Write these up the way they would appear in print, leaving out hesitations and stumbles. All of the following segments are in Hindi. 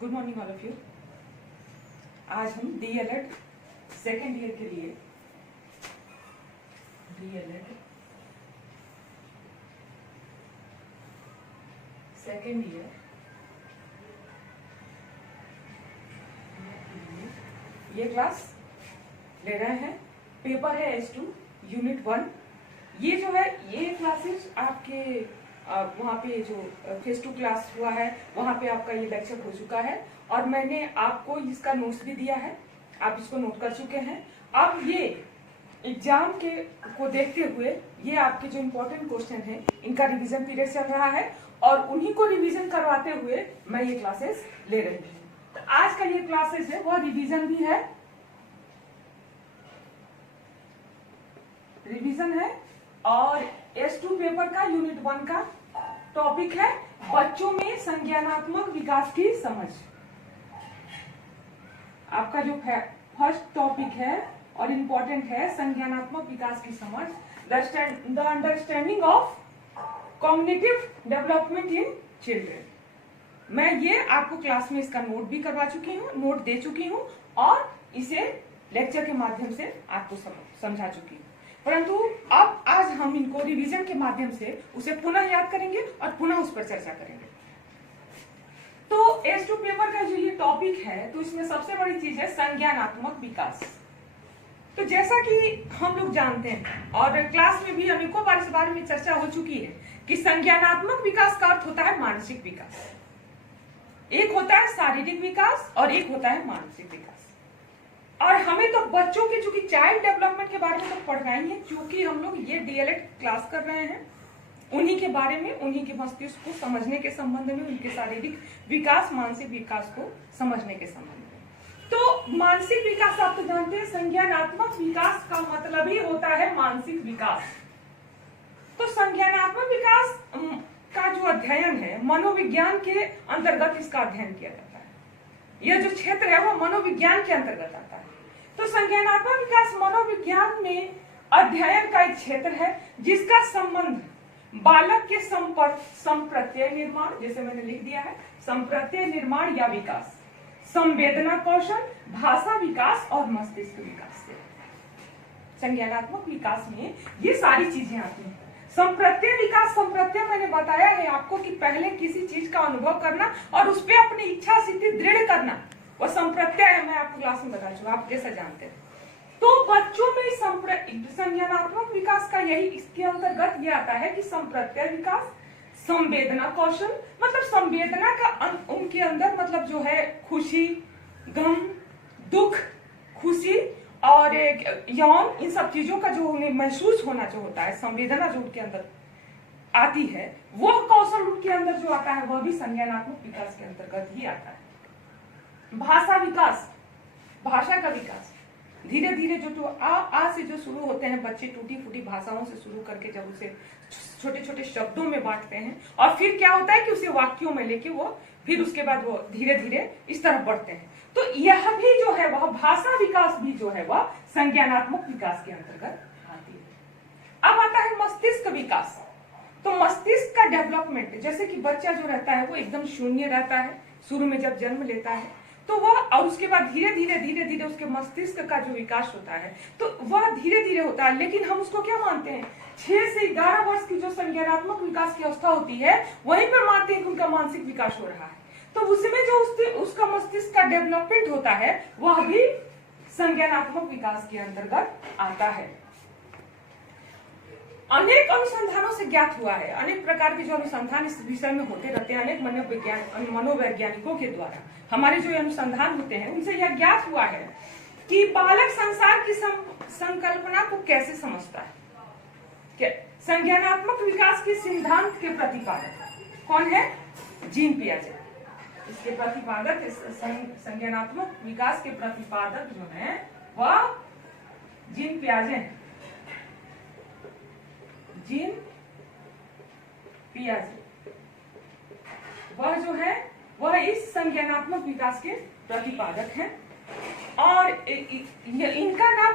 Good morning all of you. आज हम डीएलएड सेकेंड ईयर के लिए डीएलएड सेकेंड ईयर ये क्लास ले रहे हैं। पेपर है S2 यूनिट 1। ये जो है ये क्लासेस आपके वहाँ पे जो फेस 2 क्लास हुआ है वहाँ पे आपका ये लेक्चर हो चुका है और मैंने आपको इसका नोट्स भी दिया है, आप इसको नोट कर चुके हैं। अब ये एग्जाम के को देखते हुए ये आपके जो इम्पोर्टेंट क्वेश्चन है इनका रिवीजन पीरियड चल रहा है और उन्हीं को रिवीजन करवाते हुए मैं ये क्लासेस ले रही हूँ। तो आज का ये क्लासेस है वह रिवीजन भी है, रिवीजन है और S2 पेपर का यूनिट 1 का टॉपिक है बच्चों में संज्ञानात्मक विकास की समझ। आपका जो फर्स्ट टॉपिक है और इम्पोर्टेंट है संज्ञानात्मक विकास की समझ, the understanding of cognitive development in children. मैं ये आपको क्लास में इसका नोट भी करवा चुकी हूँ, नोट दे चुकी हूँ और इसे लेक्चर के माध्यम से आपको समझा चुकी हूँ, परंतु अब आज हम इनको रिवीजन के माध्यम से उसे पुनः याद करेंगे और पुनः उस पर चर्चा करेंगे। तो S2 पेपर का जो ये टॉपिक है तो इसमें सबसे बड़ी चीज है संज्ञानात्मक विकास। तो जैसा कि हम लोग जानते हैं और क्लास में भी अनेकों बार इस बारे में चर्चा हो चुकी है कि संज्ञानात्मक विकास का अर्थ होता है मानसिक विकास। एक होता है शारीरिक विकास और एक होता है मानसिक विकास। और हमें तो बच्चों के चूंकि चाइल्ड डेवलपमेंट के बारे में तो पढ़ना ही है, क्योंकि हम लोग ये डीएलएड क्लास कर रहे हैं उन्हीं के बारे में, उन्हीं के मस्तिष्क को समझने के संबंध में, उनके शारीरिक विकास मानसिक विकास को समझने के संबंध में। तो मानसिक विकास आप तो जानते हैं, संज्ञानात्मक विकास का मतलब ही होता है मानसिक विकास। तो संज्ञानात्मक विकास का जो अध्ययन है मनोविज्ञान के अंतर्गत इसका अध्ययन किया जाता है। यह जो क्षेत्र है वो मनोविज्ञान के अंतर्गत आता है। तो संज्ञानात्मक विकास मनोविज्ञान में अध्ययन का एक क्षेत्र है जिसका संबंध बालक के संप्रत्यय निर्माण, जैसे मैंने लिख दिया है, संप्रत्यय निर्माण या विकास, संवेदना कौशल, भाषा विकास और मस्तिष्क विकास से। संज्ञानात्मक विकास में ये सारी चीजें आती हैं। संप्रत्यय विकास, संप्रत्यय मैंने बताया है आपको कि पहले किसी चीज का अनुभव करना और उस पर अपनी इच्छा शक्ति दृढ़ करना, वो संप्रत्यय है। मैं आपको क्लास में बता चुका, आप जैसा जानते हैं। तो बच्चों में संज्ञानात्मक विकास का यही इसके अंतर्गत ये आता है कि संप्रत्यय विकास, संवेदना कौशल, मतलब संवेदना का उनके अंदर मतलब जो है खुशी, गम, दुख, खुशी और यौन, इन सब चीजों का जो उन्हें महसूस होना जो होता है, संवेदना जो उनके अंदर आती है, वह कौशल उनके अंदर जो आता है वह भी संज्ञानात्मक विकास के अंतर्गत ही आता है। भाषा विकास, भाषा का विकास, धीरे धीरे जो आ से जो शुरू होते हैं बच्चे, टूटी फूटी भाषाओं से शुरू करके जब उसे छोटे छोटे शब्दों में बांटते हैं और फिर क्या होता है कि उसे वाक्यों में लेके वो फिर उसके बाद वो धीरे धीरे इस तरफ बढ़ते हैं। तो यह भी जो है वह भाषा विकास भी जो है वह संज्ञानात्मक विकास के अंतर्गत आती है। अब आता है मस्तिष्क विकास। तो मस्तिष्क का डेवलपमेंट, जैसे कि बच्चा जो रहता है वो एकदम शून्य रहता है शुरू में जब जन्म लेता है, तो वह और उसके बाद धीरे धीरे उसके मस्तिष्क का जो विकास होता है तो वह धीरे धीरे होता है। लेकिन हम उसको क्या मानते हैं, 6 से 11 वर्ष की जो संज्ञानात्मक विकास की अवस्था होती है वहीं पर मानते हैं कि उनका मानसिक विकास हो रहा है। तो उसमें जो उसका मस्तिष्क का डेवलपमेंट होता है वह भी संज्ञानात्मक विकास के अंतर्गत आता है। अनेक अनुसंधानों से ज्ञात हुआ है, अनेक प्रकार के जो अनुसंधान इस विषय में होते रहते हैं, अनेक मनोवैज्ञानिकों के द्वारा हमारे जो अनुसंधान होते हैं उनसे यह ज्ञात हुआ है कि बालक संसार की संकल्पना को कैसे समझता है। संज्ञानात्मक विकास के सिद्धांत के प्रतिपादक कौन है? जीन पियाजे। इसके प्रतिपादक, संज्ञानात्मक विकास के प्रतिपादक जो है वह जीन पियाजे हैं। जीन पियाजे वह जो है वह इस संज्ञानात्मक विकास के प्रतिपादक हैं। और इनका नाम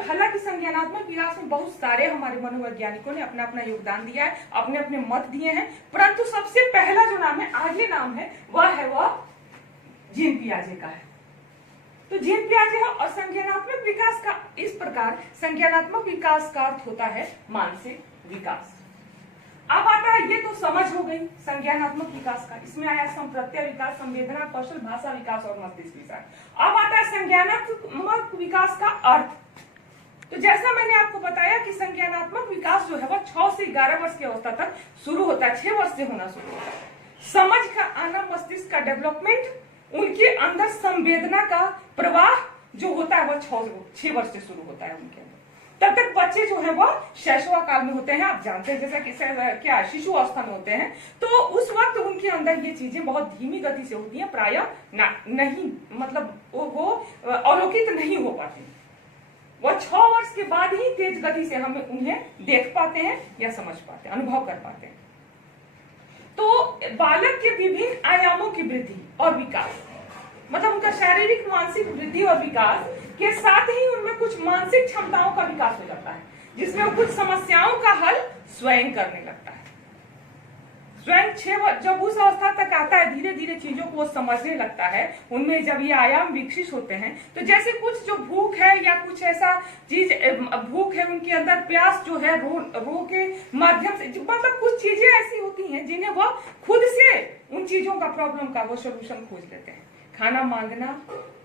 हालांकि संज्ञानात्मक विकास में बहुत सारे हमारे मनोवैज्ञानिकों ने अपना अपना योगदान दिया है, अपने अपने मत दिए हैं, परंतु सबसे पहला जो नाम है, आगे नाम है वह जीन पियाजे का है। तो जीन पियाजे है। और संज्ञानात्मक विकास का इस प्रकार संज्ञानात्मक विकास का अर्थ होता है मानसिक विकास। अब आता है, ये तो समझ हो गई संज्ञानात्मक विकास का, इसमें आया संप्रत्यय विकास, संवेदना कौशल, भाषा विकास और मस्तिष्क विकास। अब आता है संज्ञानात्मक विकास का अर्थ। तो जैसा मैंने आपको बताया कि संज्ञानात्मक विकास जो है वह 6 से 11 वर्ष की अवस्था तक शुरू होता है, 6 वर्ष से होना शुरू होता है। समझ का आना, मस्तिष्क का डेवलपमेंट, उनके अंदर संवेदना का प्रवाह जो होता है वह 6 वर्ष से शुरू होता है उनके अंदर। तब तक बच्चे जो है वो शैशव काल में होते हैं, आप जानते हैं, जैसा कि क्या शिशु अवस्था में होते हैं, तो उस वक्त उनके अंदर ये चीजें बहुत धीमी गति से होती हैं, प्रायः नहीं, मतलब वो अवलोकित नहीं हो पाती। वो 6 वर्ष के बाद ही तेज गति से हम उन्हें देख पाते हैं या समझ पाते हैं, अनुभव कर पाते हैं। तो बालक के विभिन्न आयामों की वृद्धि और विकास, मतलब उनका शारीरिक मानसिक वृद्धि और विकास के साथ ही उनमें कुछ मानसिक क्षमताओं का विकास हो जाता है, जिसमें वो कुछ समस्याओं का हल स्वयं करने लगता है। स्वयं जब उस अवस्था तक आता है, धीरे धीरे चीजों को वो समझने लगता है, उनमें जब ये आयाम विकसित होते हैं, तो जैसे कुछ जो भूख है या कुछ ऐसा चीज भूख है, उनके अंदर प्यास जो है रो के माध्यम से, मतलब कुछ चीजें ऐसी होती हैं जिन्हें वो खुद से उन चीजों का प्रॉब्लम का वो सोल्यूशन खोज लेते हैं। खाना मांगना,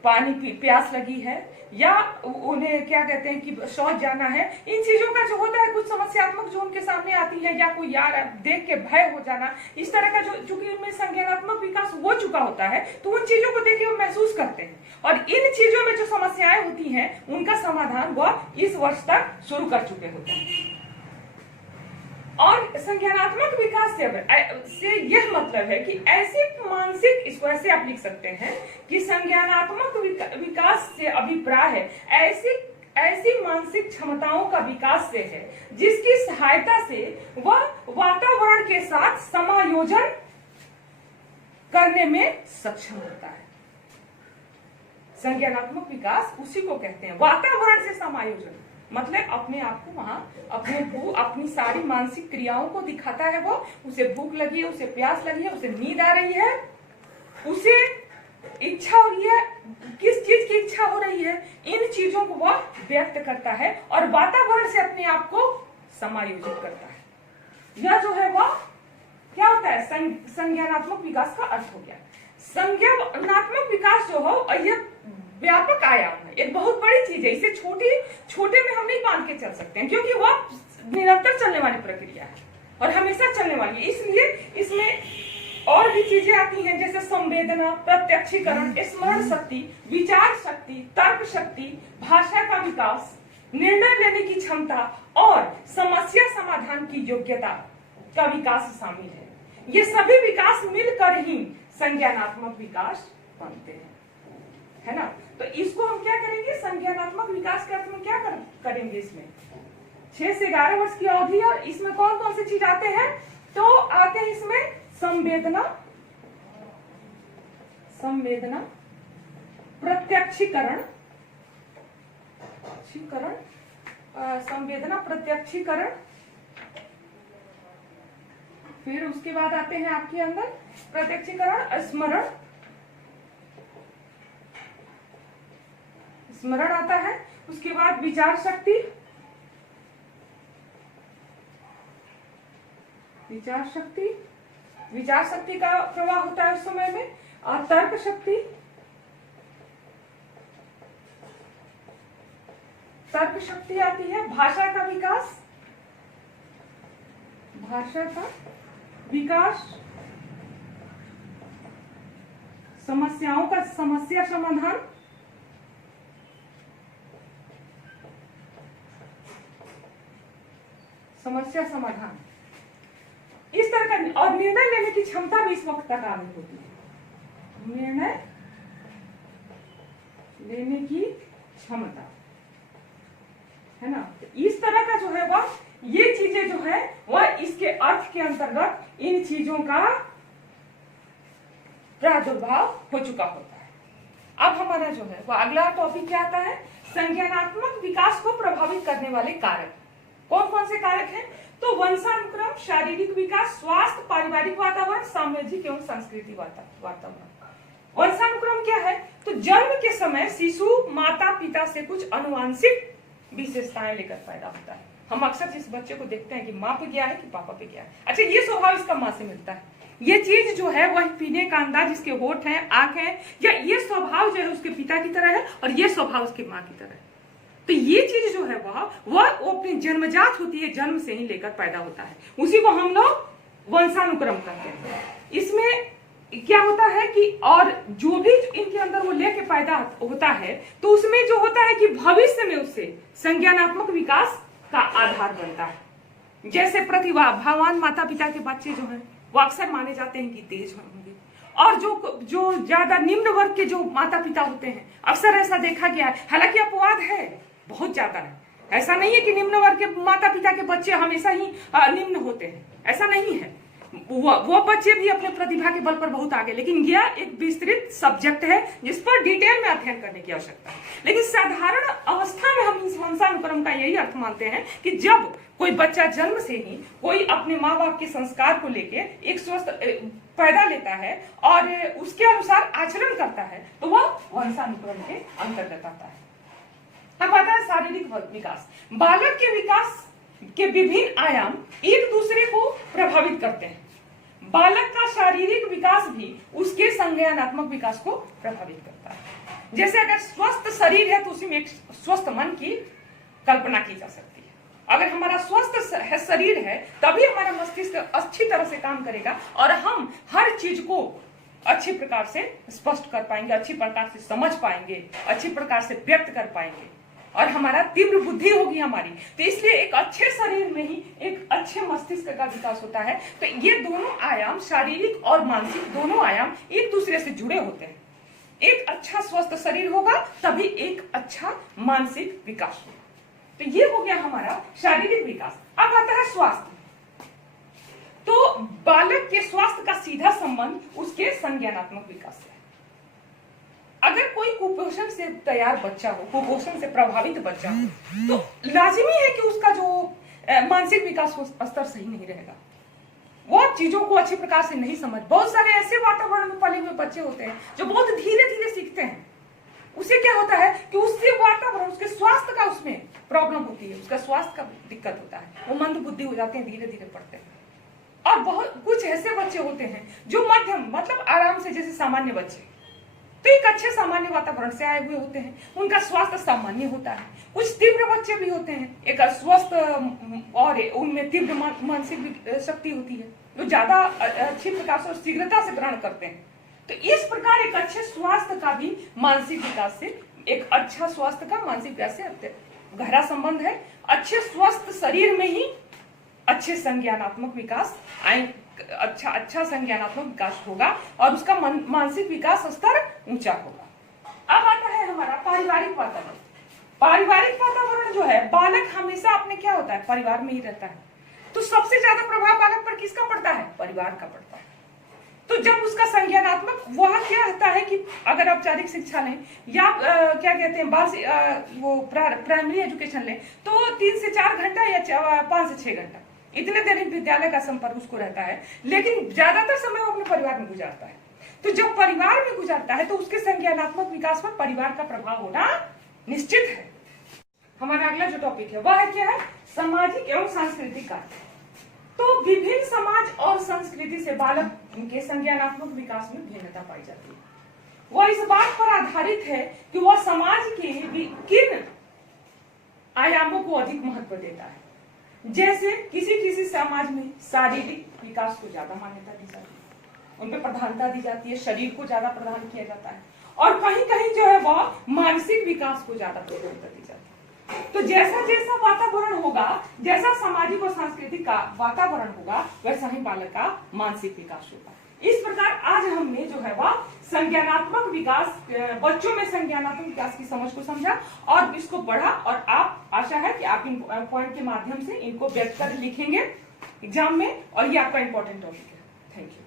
पानी प्यास लगी है, या उन्हें क्या कहते हैं कि शौच जाना है, इन चीजों का जो होता है कुछ समस्यात्मक जो उनके सामने आती है, या कोई यार देख के भय हो जाना, इस तरह का जो चूंकि उनमें संज्ञानात्मक विकास हो चुका होता है, तो उन चीजों को देख के वो महसूस करते हैं, और इन चीजों में जो समस्याएं होती हैं उनका समाधान वह इस वर्ष तक शुरू कर चुके होते हैं। और संज्ञानात्मक विकास से यह मतलब है कि ऐसे मानसिक, इसको ऐसे आप लिख सकते हैं कि संज्ञानात्मक विकास से अभिप्राय है ऐसी मानसिक क्षमताओं का विकास से है जिसकी सहायता से वह वातावरण के साथ समायोजन करने में सक्षम होता है। संज्ञानात्मक विकास उसी को कहते हैं, वातावरण से समायोजन, मतलब अपने आप को वहां अपनी सारी मानसिक क्रियाओं को दिखाता है। वो उसे भूख लगी है, उसे प्यास लगी है, उसे नींद आ रही है, उसे इच्छा हो रही है, किस चीज की इच्छा हो रही है, इन चीजों को वह व्यक्त करता है और वातावरण से अपने आप को समायोजित करता है। यह जो है वह क्या होता है, संज्ञानात्मक विकास का अर्थ हो गया। संज्ञानात्मक विकास जो हो यह व्यापक आयाम है, एक बहुत बड़ी चीज है, इसे छोटे में हम नहीं बांध के चल सकते हैं, क्योंकि वह निरंतर चलने वाली प्रक्रिया है और हमेशा चलने वाली है। इसलिए इसमें और भी चीजें आती हैं, जैसे संवेदना, प्रत्यक्षीकरण, स्मरण शक्ति, विचार शक्ति, तर्क शक्ति, भाषा का विकास, निर्णय लेने की क्षमता और समस्या समाधान की योग्यता का विकास शामिल है। ये सभी विकास मिलकर ही संज्ञानात्मक विकास बनते हैं, है ना। तो इसको हम क्या करेंगे, संज्ञानात्मक विकास के अर्थ में क्या करेंगे, इसमें 6 से 11 वर्ष की अवधि, और इसमें कौन कौन से चीज आते हैं, तो आते हैं इसमें संवेदना, प्रत्यक्षीकरण, संवेदना, प्रत्यक्षीकरण, फिर उसके बाद आते हैं आपके अंदर प्रत्यक्षीकरण, स्मरण आता है, उसके बाद विचार शक्ति, विचार शक्ति का प्रवाह होता है उस समय में, और तर्क शक्ति आती है, भाषा का विकास, समस्या समाधान, इस तरह का, और निर्णय लेने की क्षमता भी इस वक्त तक आनी होती है, निर्णय लेने की क्षमता, है ना। तो इस तरह का जो है वह ये चीजें जो है वह इसके अर्थ के अंतर्गत इन चीजों का प्रादुर्भाव हो चुका होता है। अब हमारा जो है वो अगला टॉपिक क्या आता है, संज्ञानात्मक विकास को प्रभावित करने वाले कारक। कौन कौन से कारक हैं? तो वंशानुक्रम, शारीरिक विकास, स्वास्थ्य, पारिवारिक वातावरण, सामाजिक एवं सांस्कृतिक वातावरण। वंशानुक्रम क्या है? तो जन्म के समय शिशु माता पिता से कुछ अनुवांशिक विशेषताएं लेकर पैदा होता है। हम अक्सर जिस बच्चे को देखते हैं कि माँ पे गया है कि पापा पे गया है, अच्छा ये स्वभाव इसका माँ से मिलता है, ये चीज जो है वह पीने का अंदाज, इसके होठ हैं, आंख है, या ये स्वभाव जो है उसके पिता की तरह है और ये स्वभाव उसके माँ की तरह है। तो ये चीज जो है वह अपनी जन्मजात होती है, जन्म से ही लेकर पैदा होता है, उसी को हम लोग वंशानुक्रम कहते हैं। इसमें क्या होता है कि और जो भी इनके अंदर वो लेके पैदा होता है तो उसमें जो होता है कि भविष्य में उससे संज्ञानात्मक विकास का आधार बनता है। जैसे प्रतिभावान माता पिता के बच्चे जो हैं वो अक्सर माने जाते हैं कि तेज होंगे, और जो ज्यादा निम्न वर्ग के जो माता पिता होते हैं अक्सर ऐसा देखा गया है, हालांकि अपवाद है, बहुत ज्यादा है, ऐसा नहीं है कि निम्न वर्ग के माता पिता के बच्चे हमेशा ही निम्न होते हैं, ऐसा नहीं है। वो बच्चे भी अपने प्रतिभा के बल पर बहुत आगे, लेकिन यह एक विस्तृत सब्जेक्ट है जिस पर डिटेल में अध्ययन करने की आवश्यकता है। लेकिन साधारण अवस्था में हम इस वंशानुक्रम का यही अर्थ मानते हैं कि जब कोई बच्चा जन्म से ही कोई अपने माँ बाप के संस्कार को लेके एक स्वस्थ पैदा लेता है और उसके अनुसार आचरण करता है तो वह वंशानुक्रम के अंतर्गत आता है। अब आता है शारीरिक विकास। बालक के विकास के विभिन्न आयाम एक दूसरे को प्रभावित करते हैं। बालक का शारीरिक विकास भी उसके संज्ञानात्मक विकास को प्रभावित करता है। जैसे अगर स्वस्थ शरीर है तो उसी में एक स्वस्थ मन की कल्पना की जा सकती है। अगर हमारा स्वस्थ शरीर है तभी हमारा मस्तिष्क अच्छी तरह से काम करेगा और हम हर चीज को अच्छी प्रकार से स्पष्ट कर पाएंगे, अच्छी प्रकार से समझ पाएंगे, अच्छी प्रकार से व्यक्त कर पाएंगे और हमारा तीव्र बुद्धि होगी हमारी। तो इसलिए एक अच्छे शरीर में ही एक अच्छे मस्तिष्क का विकास होता है। तो ये दोनों आयाम, शारीरिक और मानसिक दोनों आयाम एक दूसरे से जुड़े होते हैं। एक अच्छा स्वस्थ शरीर होगा तभी एक अच्छा मानसिक विकास होगा। तो ये हो गया हमारा शारीरिक विकास। अब आता है स्वास्थ्य। तो बालक के स्वास्थ्य का सीधा संबंध उसके संज्ञानात्मक विकास से है। अगर कोई कुपोषण से तैयार बच्चा हो, कुपोषण से प्रभावित बच्चा हो, तो लाजिमी है कि उसका जो मानसिक विकास स्तर सही नहीं रहेगा। वो चीजों को अच्छी प्रकार से नहीं समझ। बहुत सारे ऐसे वातावरण में पले हुए बच्चे होते हैं जो बहुत धीरे धीरे सीखते हैं। उसे क्या होता है कि उससे वातावरण, उसके स्वास्थ्य का उसमें प्रॉब्लम होती है, उसका स्वास्थ्य का दिक्कत होता है, वो मंद बुद्धि हो जाते हैं, धीरे धीरे पढ़ते हैं। और बहुत कुछ ऐसे बच्चे होते हैं जो मध्यम, मतलब आराम से, जैसे सामान्य बच्चे, तो एक अच्छे सामान्य वातावरण से आए हुए होते हैं, उनका स्वास्थ्य सामान्य होता है। कुछ तीव्र बच्चे भी होते हैं, एक अस्वस्थ और उनमें तीव्र मानसिक शक्ति होती है, जो ज्यादा अच्छी प्रकार से और शीघ्रता से ग्रहण करते हैं। तो इस प्रकार एक अच्छे स्वास्थ्य का भी मानसिक विकास से, एक अच्छा स्वास्थ्य का मानसिक विकास से गहरा संबंध है। अच्छे स्वस्थ शरीर में ही अच्छे संज्ञानात्मक विकास अच्छा संज्ञानात्मक विकास होगा और उसका मानसिक विकास स्तर ऊंचा होगा। अब आता है हमारा पारिवारिक वातावरण। पारिवारिक वातावरण जो है, बालक हमेशा अपने क्या होता है, परिवार में ही रहता है। तो सबसे ज्यादा प्रभाव बालक पर किसका पड़ता है? परिवार का पड़ता है। तो जब उसका संज्ञानात्मक, वह क्या होता है कि अगर औपचारिक शिक्षा लें या क्या कहते हैं वो प्राइमरी एजुकेशन लें तो 3 से 4 घंटा या 5 से 6 घंटा इतने देर विद्यालय का संपर्क उसको रहता है, लेकिन ज्यादातर समय वो अपने परिवार में गुजारता है। तो जब परिवार में गुजारता है तो उसके संज्ञानात्मक विकास पर परिवार का प्रभाव होना निश्चित है। हमारा अगला जो टॉपिक है वह है क्या है? सामाजिक एवं सांस्कृतिक कार्य। तो विभिन्न समाज और संस्कृति से बालक के संज्ञानात्मक विकास में भिन्नता पाई जाती है। वह इस बात पर आधारित है कि वह समाज के किन आयामों को अधिक महत्व देता है। जैसे किसी समाज में शारीरिक विकास को ज्यादा मान्यता दी जाती है, उन पर प्रधानता दी जाती है, शरीर को ज्यादा प्रदान किया जाता है, और कहीं कहीं जो है वह मानसिक विकास को ज्यादा प्राथमिकता दी जाती है। तो जैसा जैसा वातावरण होगा, जैसा सामाजिक और सांस्कृतिक का वातावरण होगा, वैसा ही बालक का मानसिक विकास होगा। इस प्रकार आज हमने जो है वह संज्ञानात्मक विकास, बच्चों में संज्ञानात्मक विकास की समझ को समझा और इसको पढ़ा, और आप, आशा है कि आप इन पॉइंट के माध्यम से इनको व्यक्त कर लिखेंगे एग्जाम में, और ये आपका इंपॉर्टेंट टॉपिक है। Thank you.